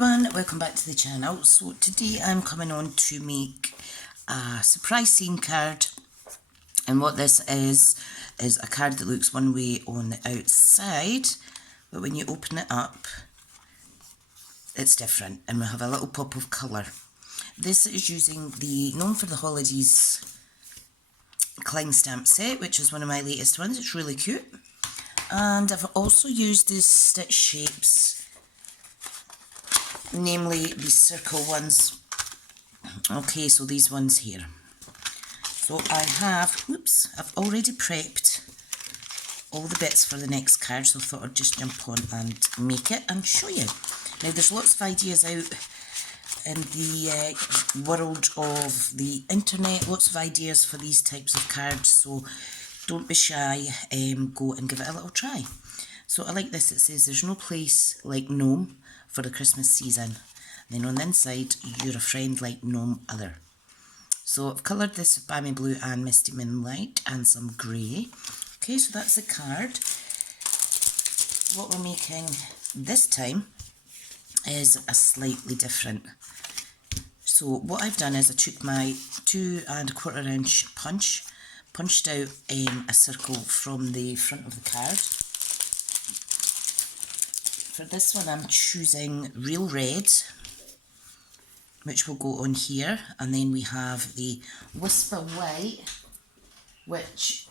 everyone, welcome back to the channel. So today I'm coming on to make a surprise scene card, and what this is a card that looks one way on the outside, but when you open it up it's different and we have a little pop of colour. This is using the Known for the Holidays Cling stamp set, which is one of my latest ones. It's really cute, and I've also used these stitch shapes, namely these circle ones. Okay, so these ones here. So I have, I've already prepped all the bits for the next card, so I thought I'd just jump on and make it and show you. Now there's lots of ideas out in the world of the internet, lots of ideas for these types of cards, so don't be shy, go and give it a little try. So I like this. It says there's no place like Gnome for the Christmas season. Then on the inside, you're a friend like gnome other. So I've coloured this with Balmy Blue and Misty Moonlight and some grey. Okay, so that's the card. What we're making this time is a slightly different. So what I've done is I took my 2 1/4 inch punch, punched out a circle from the front of the card. For this one I'm choosing Real Red, which will go on here, and then we have the Whisper White, which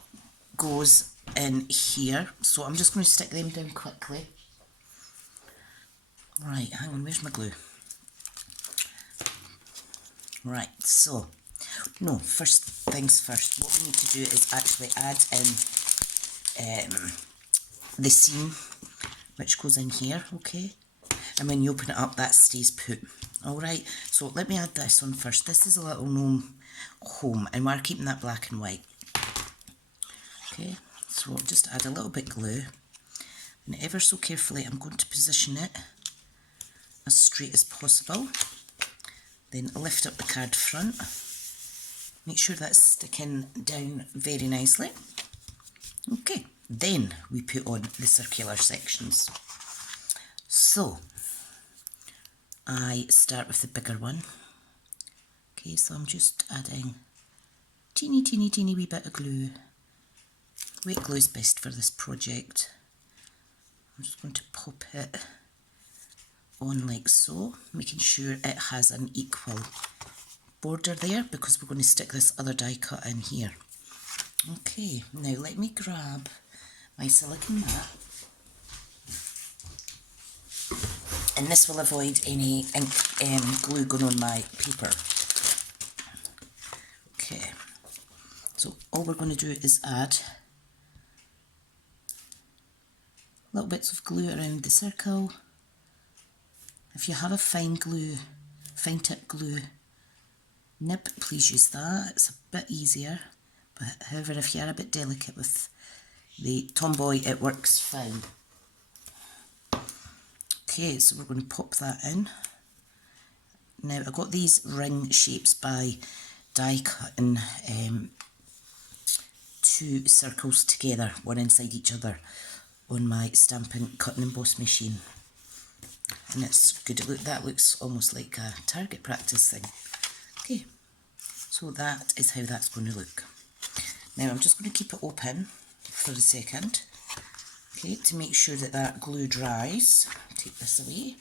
goes in here. So I'm just going to stick them down quickly. Right, hang on, where's my glue? Right, so, no, first things first, what we need to do is actually add in the seam, which goes in here, okay? And when you open it up, that stays put. Alright, so let me add this on first. This is a little gnome home, and we're keeping that black and white. Okay, so I'll just add a little bit glue, and ever so carefully I'm going to position it as straight as possible. Then lift up the card front, make sure that's sticking down very nicely. Okay, then we put on the circular sections. So I start with the bigger one. Okay, so I'm just adding teeny wee bit of glue. Wet glue is best for this project. I'm just going to pop it on like so, making sure it has an equal border there, because we're going to stick this other die cut in here. Okay, now let me grab my silicone mat, and this will avoid any ink glue going on my paper. Okay, so all we're going to do is add little bits of glue around the circle. If you have a fine tip glue nib, please use that. It's a bit easier, but however, if you are a bit delicate with the tomboy, it works fine. Okay, so we're going to pop that in. Now I got these ring shapes by die cutting 2 circles together, one inside each other, on my Stampin cut and emboss machine. And it's good. That looks almost like a target practice thing. Okay, so that is how that's going to look. Now I'm just going to keep it open for a second, okay, to make sure that that glue dries. Take this away.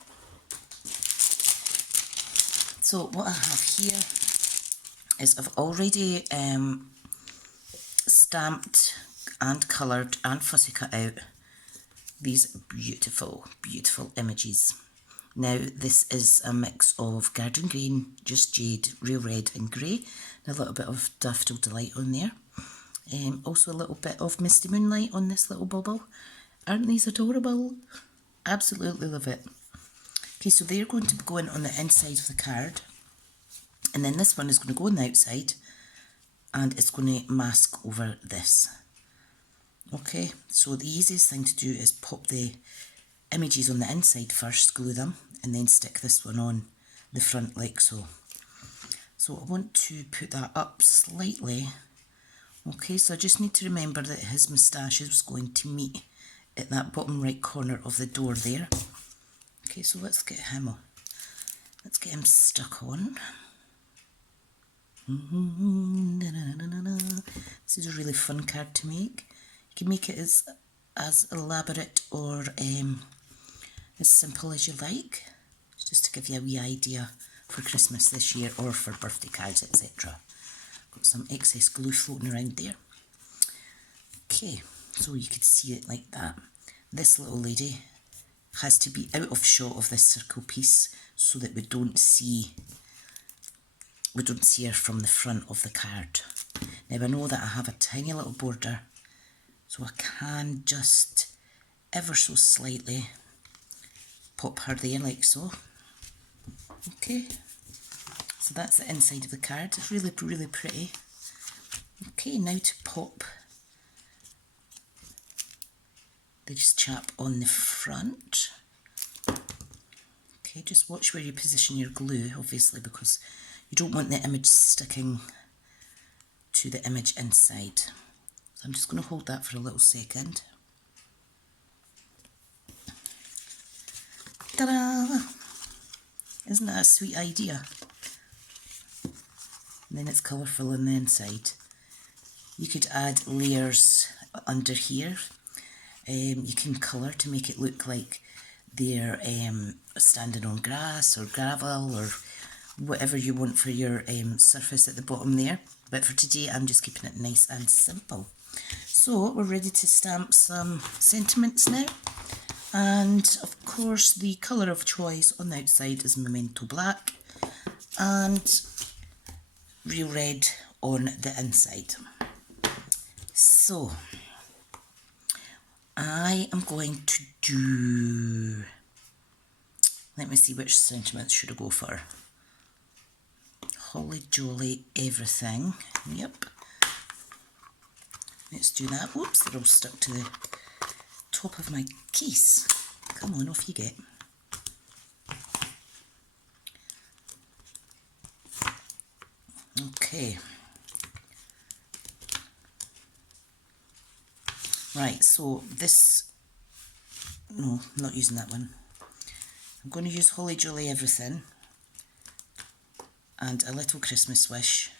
So what I have here is I've already stamped and coloured and fussy cut out these beautiful images. Now this is a mix of Garden Green, Just Jade, Real Red and Grey, and a little bit of Daffodil Delight on there. Also a little bit of Misty Moonlight on this little bubble. Aren't these adorable? Absolutely love it. Okay, so they're going to be going on the inside of the card, and then this one is going to go on the outside, and it's going to mask over this. Okay, so the easiest thing to do is pop the images on the inside first, glue them, and then stick this one on the front like so. So I want to put that up slightly. Okay, so I just need to remember that his moustache is going to meet at that bottom right corner of the door there. Okay, so let's get him get him stuck on. This is a really fun card to make. You can make it as elaborate or as simple as you like, just to give you a wee idea for Christmas this year or for birthday cards, etc. Got some excess glue floating around there. Okay, so you could see it like that. This little lady has to be out of shot of this circle piece so that we don't see her from the front of the card. Now I know that I have a tiny little border, so I can just ever so slightly pop her there like so. Okay, so that's the inside of the card. It's really, really pretty. Okay, now to pop this chap on the front. Okay, just watch where you position your glue, obviously, because you don't want the image sticking to the image inside. So I'm just going to hold that for a little second. Ta-da! Isn't that a sweet idea? And then it's colourful on the inside. You could add layers under here. You can colour to make it look like they're standing on grass or gravel or whatever you want for your surface at the bottom there. But for today I'm just keeping it nice and simple. So we're ready to stamp some sentiments now. And of course the colour of choice on the outside is Memento Black and Real Red on the inside. So I am going to do, let me see which sentiments should I go for. Holly jolly everything, yep. Let's do that. Whoops, they're all stuck to the top of my case. Come on, off you get. Okay. Right, so this, no, I'm not using that one. I'm going to use Holly Jolly Everything and A Little Christmas Wish.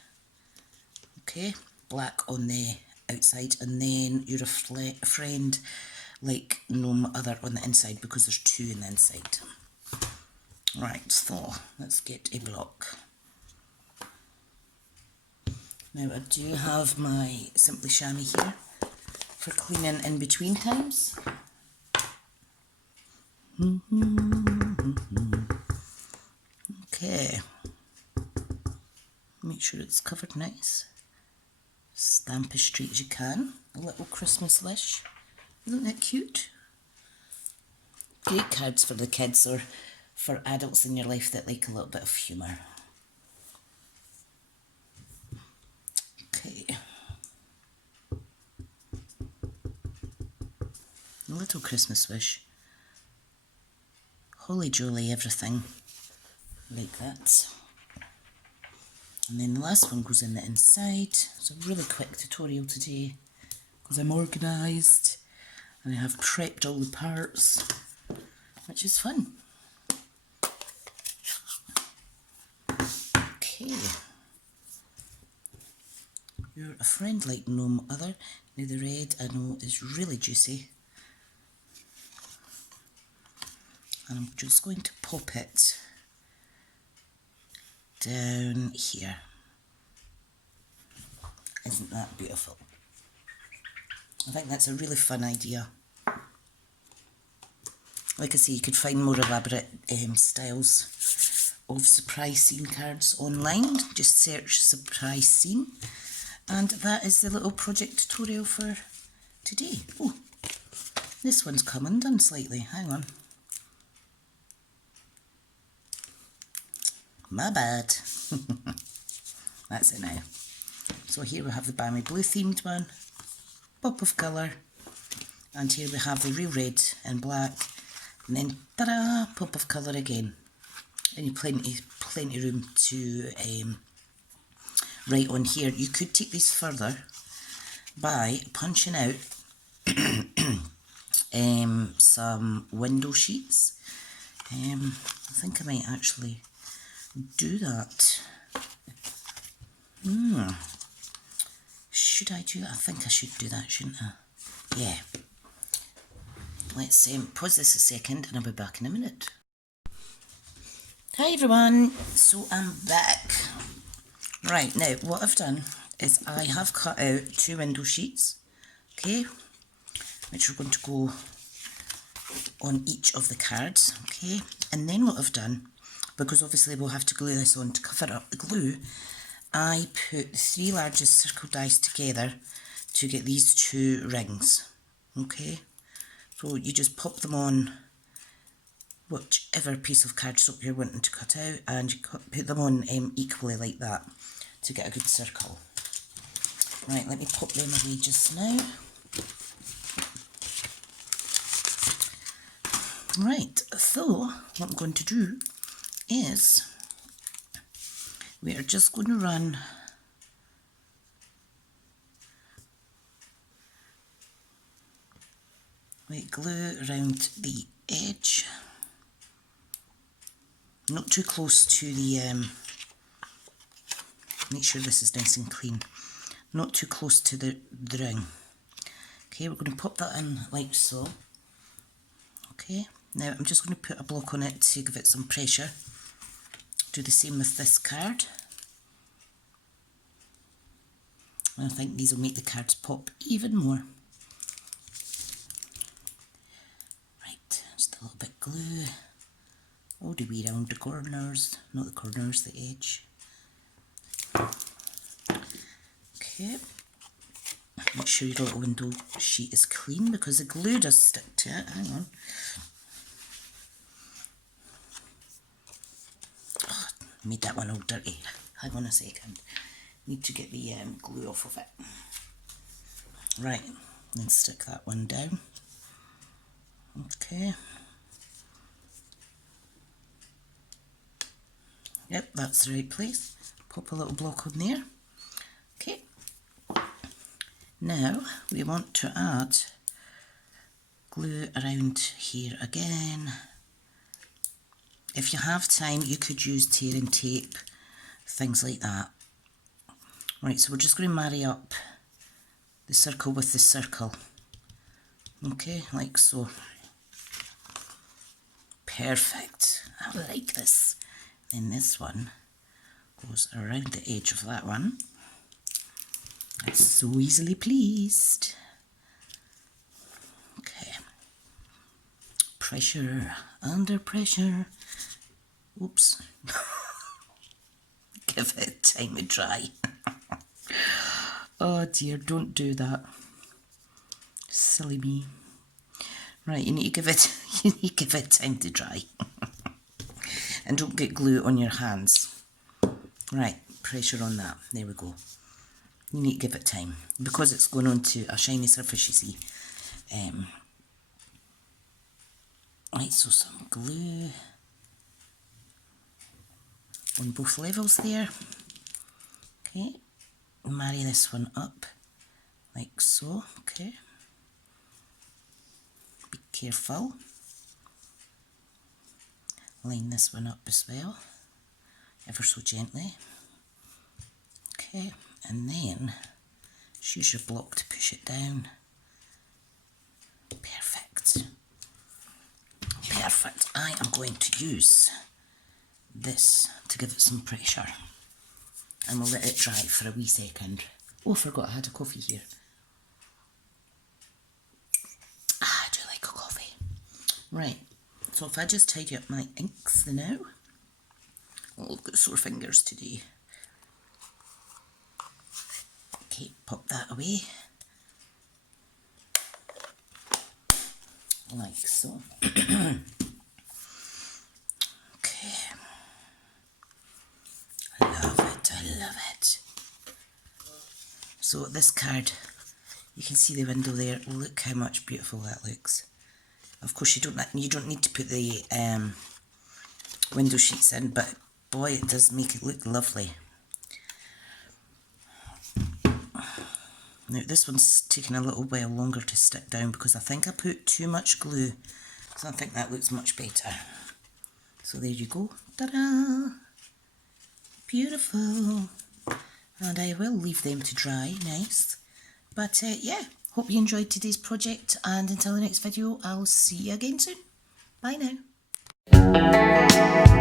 Okay, black on the outside, and then You're a Friend Like No Other on the inside, because there's two in the inside. Right, so let's get a block. Now I do have my Simply Chamois here for cleaning in between times. Okay, make sure it's covered nice. Stamp as straight as you can. A little Christmas wish. Isn't that cute? Great cards for the kids or for adults in your life that like a little bit of humour. Okay. A little Christmas wish. Holly jolly everything. Like that. And then the last one goes in the inside. It's a really quick tutorial today because I'm organised and I have prepped all the parts, which is fun. Okay. You're a Friend Like No Other. Now the red I know is really juicy. And I'm just going to pop it down here. Isn't that beautiful? I think that's a really fun idea. Like I say, you could find more elaborate styles of surprise scene cards online. Just search surprise scene. And that is the little project tutorial for today. Oh, this one's come undone slightly. Hang on. My bad. That's it now. So here we have the balmy blue themed one, pop of colour, and here we have the real red and black, and then ta-da, pop of colour again. And you plenty room to write on here. You could take these further by punching out some window sheets. I think I might actually do that. Should I do that? I think I should do that, shouldn't I? Yeah. Let's pause this a second and I'll be back in a minute. Hi everyone, so I'm back. Right, now what I've done is I have cut out 2 window sheets, okay, which are going to go on each of the cards, okay, and then what I've done, because obviously we'll have to glue this on to cover up the glue, I put the 3 largest circle dies together to get these 2 rings, okay, so you just pop them on whichever piece of cardstock you're wanting to cut out, and you put them on equally like that to get a good circle. Right, let me pop them away just now. Right, so what I'm going to do is we are just going to run white glue around the edge. Not too close to the, make sure this is nice and clean, not too close to the ring. Okay, we're going to pop that in like so. Okay, now I'm just going to put a block on it to give it some pressure. Do the same with this card. And I think these will make the cards pop even more. Right, just a little bit glue all the way around the corners, not the corners, the edge. Okay, make sure your little window sheet is clean because the glue does stick to it. Hang on. Oh, made that one all dirty. Hang on a second. Need to get the glue off of it. Right, then stick that one down. Okay. Yep, that's the right place. Pop a little block on there. Okay. Now we want to add glue around here again. If you have time, you could use tearing tape, things like that. Right, so we're just going to marry up the circle with the circle. Okay, like so. Perfect. I like this. Then this one goes around the edge of that one. I'm so easily pleased. Okay. Pressure, under pressure. Oops. Give it time to dry. Oh dear, don't do that. Silly me. Right, you need to give it time to dry. And don't get glue on your hands. Right, pressure on that. There we go. You need to give it time because it's going onto a shiny surface, you see. Right, so some glue on both levels there. Okay, marry this one up like so. Okay, be careful. Line this one up as well, ever so gently. Okay, and then just use your block to push it down. Perfect. Perfect. I am going to use this to give it some pressure. And we'll let it dry for a wee second. Oh, I forgot I had a coffee here. I do like a coffee. Right, so if I just tidy up my inks now. Oh, I've got sore fingers today. Okay, pop that away. Like so. Okay. I love it, I love it. So this card, you can see the window there. Look how much beautiful that looks. Of course you don't need to put the window sheets in, but boy, it does make it look lovely. Now this one's taking a little while longer to stick down because I think I put too much glue, so I think that looks much better. So there you go, ta-da! Beautiful. And I will leave them to dry, nice. But yeah, hope you enjoyed today's project, and until the next video, I'll see you again soon. Bye now.